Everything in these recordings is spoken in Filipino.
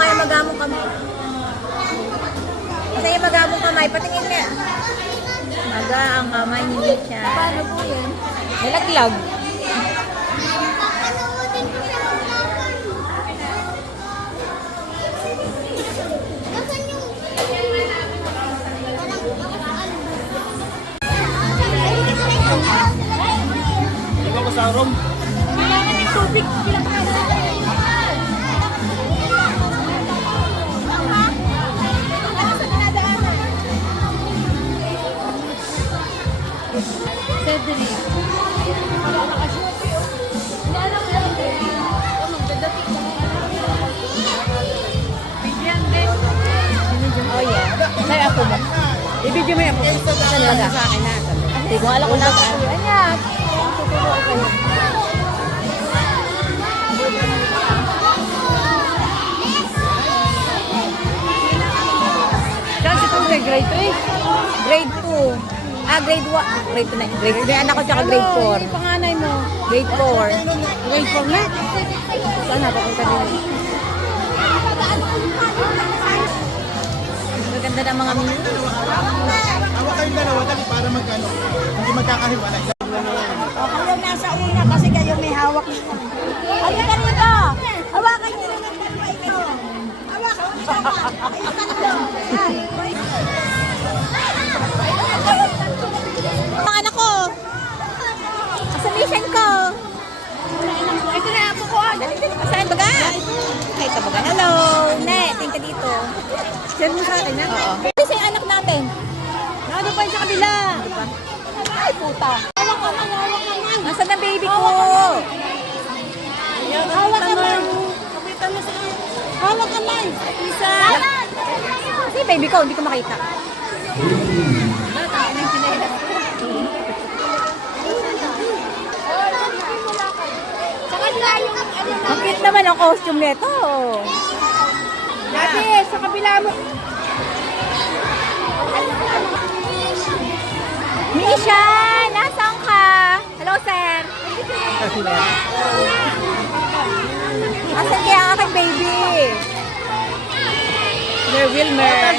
nga yung magamong kamay. Kasi yung magamong kamay, patingin nga. Maga ang kamay ni Misha. Paano po yan? Nalaglag. Ikaw ko sa room. Kailangan ng tubig. Cedric. Oh yeah. May ako mo. I-video mo yan po. Saan ba Sa akin na. Hindi ko alam kung nasaan. Ayan. Saan si Tom kay grade 3? Grade 2. Grade 1. Grade 2 na. Grade 2 na yung anak ko tsaka grade 4. Panganay mo. Grade 4. Grade 4 na. Saan napapunta nila? Maganda ng mga menu. Hawa kayong dalawa dali para magkano. Hindi magkakahiwalay. Kayo nasa una kasi kayo may hawak. Halika rito! Hawakan niyo naman dalawa ito. Hawakan mo siya ba? Ayun ka na. Ang anak ko. Sa mission ko. Ito na ako ko. Saan baga? Ay, kabaga. Hello. Ne, tingin ka dito. Share mo sa akin ha? Oo. Kasi yung anak natin. Ano pa yung sa kabila? Ay, puta. Hawak ka man. Nasaan na baby ko? Hawak ka man. Kapita mo sa hawak ka man. Isa. Si baby ko, hindi ko makita. Sa kabila yung ano na. Ang cute naman ang costume nito. Dati, sa kabila mo. Misha, nasaan ka? Hello, sir. Asan kaya ang aking baby? Sir Wilmer.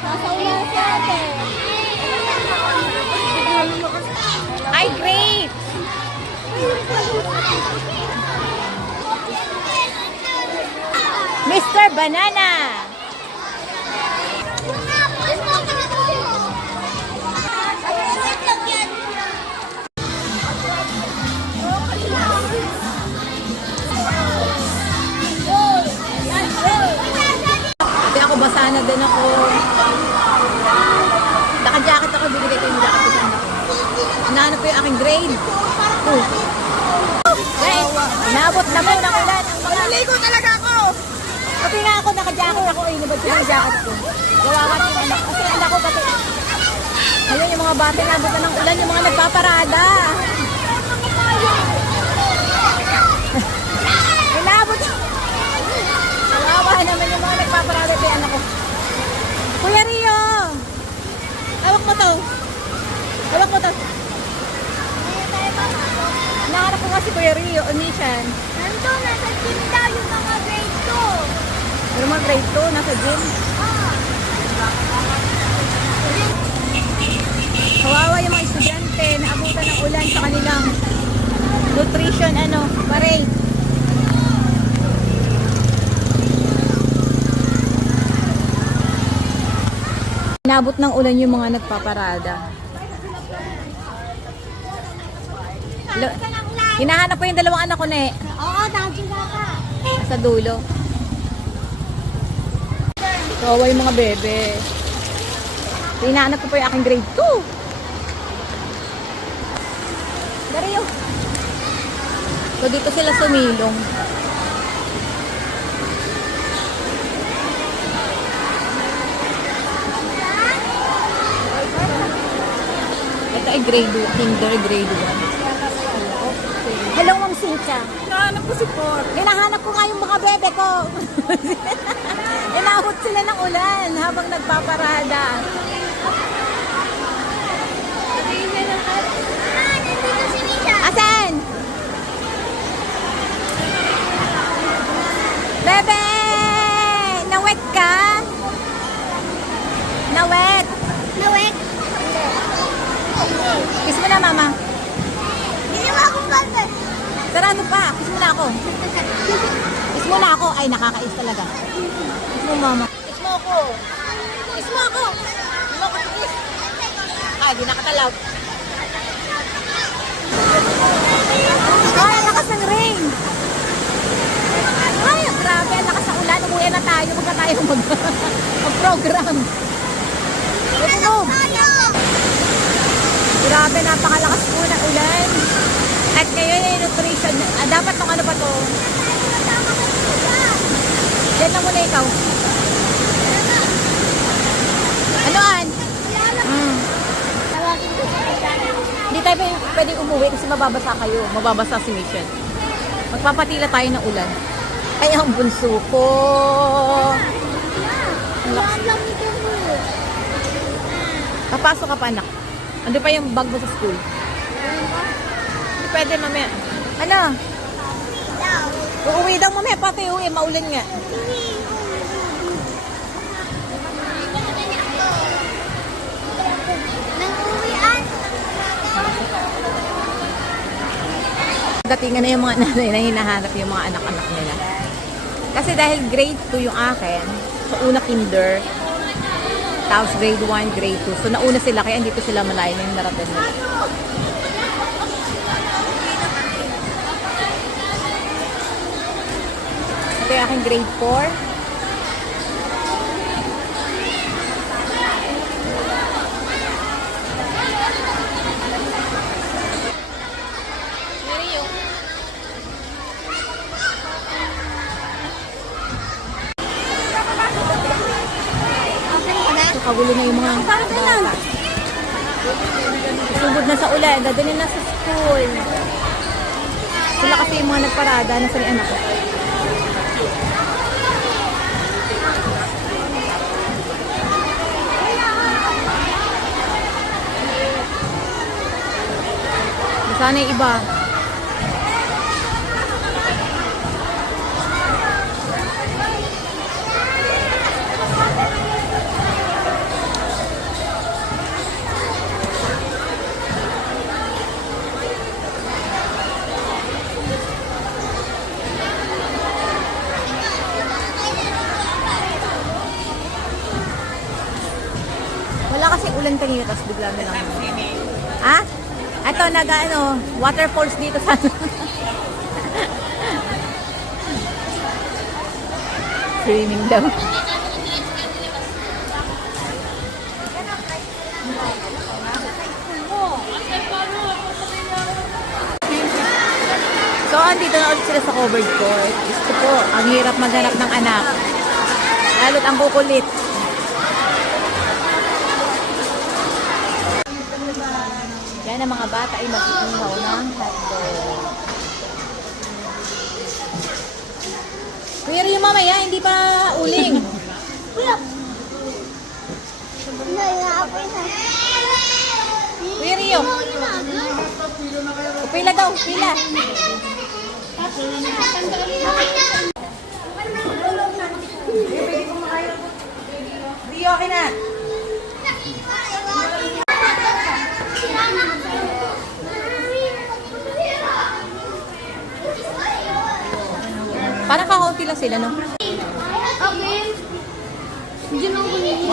Nasa ulan sa atin. Ay, great! Mr. Banana! Kasi ako basa na din ako. Naka-jacket ako, bibigay ko yung jacket ko sa anak ko. Hinahanap ko yung aking grade. Guys, inabot naman ng ulan ang mga... Naligo talaga ako. Pati nga ako, naka-jacket ako, inabot ko yung jacket ko. Gawawa ko yung anak. Kasi anak ko pati... Ayun, yung mga bata inabot na ng ulan, yung mga nagpaparada. Inabot. Gawawa naman yung mga nagpaparada kay anak ko. Kuya Rio! Hawak mo to. Hawak mo to. Naharap ko kasi Kuya Rio, Onishan. Nandun, nasa gym daw yung mga grade 2. Pero mga grade 2, nasa gym. Kawawa yung mga estudyante, naabutan ng ulan sa kanilang nutrition, parade. Inabot ng ulan yung mga nagpaparada. Hinahanap ko yung dalawang anak ko na eh. Oo, nandiyan ka. Sa dulo. Kawawa yung mga bebe. Hinahanap ko pa yung aking grade 2. Dario. So dito sila sumilong. Ito ay grade 2, kinder grade 1. Hello, Ma'am Cynthia. Nahanap ko si Por. Hinahanap ko nga yung mga bebe ko. Inahot sila ng ulan habang nagpaparada. Asan? ano pa? Kiss mo na ako. Kiss mo na ako. Ay, nakakais talaga. Kiss mo, mama. Kiss mo ako. Kiss mo ako. Kiss mo ako. Kiss. Ah, di nakatalab. Ay, ang lakas ng rain. Ay, grabe. Ang lakas ng ulan. Umuwi na tayo. Huwag na tayo mag-program. Ito. Grabe, napakalakas po ng ulan. At ngayon ay nutrition. Dapat tong ano pa to? Diyan lang muna ikaw. Anoan? Hindi tayo pwede umuwi kasi mababasa kayo. Mababasa si Michelle. Magpapatila tayo ng ulan. Ay, ang bunso ko. Papasok ka pa, anak. Ando pa yung bag mo sa school. Hindi pwede, mamaya. Ano? Uuwi daw mamaya. Pati uuwi, maulan nga. Datingan na yung mga nanay na hinahanap yung mga anak-anak nila. Kasi dahil grade 2 yung akin, sa una kinder, tapos grade 1, grade 2. So nauna sila, kaya hindi ko sila malayo na yung narating nila. Ito yung aking grade 4. Kagulo na yung mga bata. Sugod na sa ulan, dadalhin na sa school. Sila kasi yung mga nagparada, nasa ni anak ko. Sana yung iba. Wala kasi ulan kanina, tapos bigla na lang. Ha? Ito, waterfalls dito sa... Swimming daw. So, andito na ulit sila sa covered court. Gusto po, ang hirap maghanap ng anak. Lalo't ang kukulit. Yan ang mga bata ay mag-iihaw ng hotdog. Kuya Rio, mamaya, hindi pa uling. Kuya Rio. Pila daw, pila. Rio, okay na. Parang kakaunti lang sila, no? Okay. Hindi mo ko nini.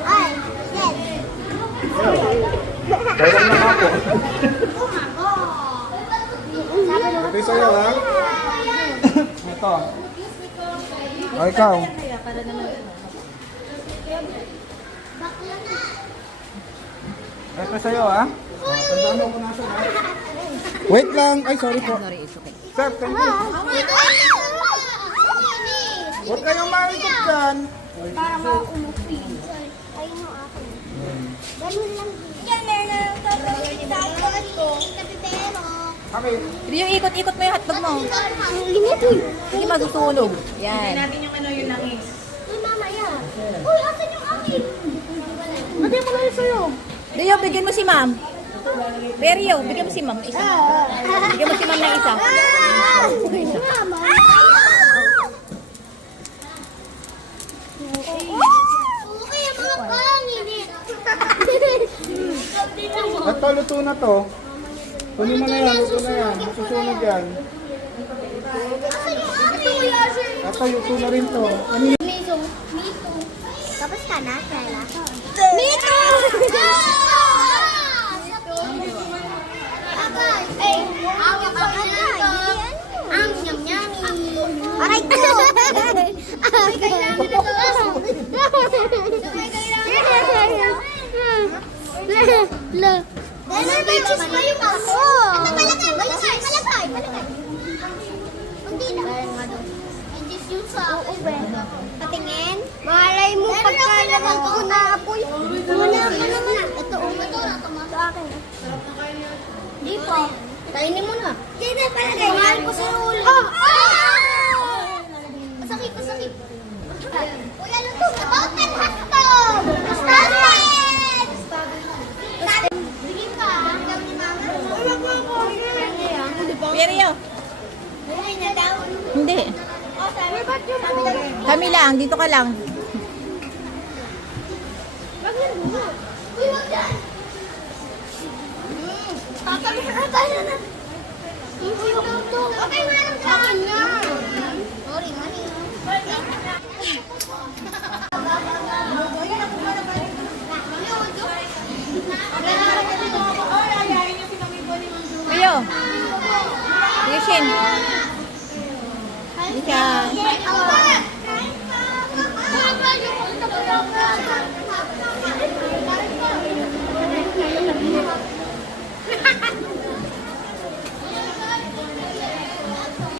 Ay, yes. Kaya lang ako. Ito yung sa'yo, ha? Ito. O, ikaw. Ito sa'yo, ha? Tandaan mo kung nasa, ha? Wait lang. Ay, sorry po. Sorry, it's okay. Sir, thank you. Huwag kayong maikot dyan. Para maumupi. Ayun yung akin. Ganun lang. Yan, meron na tatawin sa akin ko. Pero... Okay. Rio, ikot-ikot mo yung hotdog mo. Ang init eh. Hindi masusunog. Yan. Uy, mama, yan. Uy, asan yung akin? Lagyan mo na yun sa'yo. Rio, bigyan mo si ma'am. Rio, bigyan mo si ma'am isa. Bigyan mo si ma'am ng isa. Mama. Okay, mga pangit. Ito, luto na to. Kunin mo na yan, luto na yan. Susunod yan. Ito, luto na rin to. Ano yun? Tapos ka na, Kayla? Mito! Ang yum-yummy! Aray ko! Ay, kailangan ito! Nag-choose pa yung ako! Malagay! Hindi na. Hindi yung sa akin. Patingin? Malay mo pagkalaman ko na apoy. Wala ka naman. Ito, sa akin. Di pa. Kainin mo na. Di na palagay. Mahal ko sa ulo. Masakit. Kuya, luto. About and hotdog. Stop it! Bigyan ka. Hanggang ni mama. Pero Ay, na daw. hindi. Kami lang, dito ka lang. Uy, wag yan. Tatabi na tayo na. Uy, wag to. Okay, wala lang sa akin na. Sorry, mani. Ayo. Yushin. Hindi ka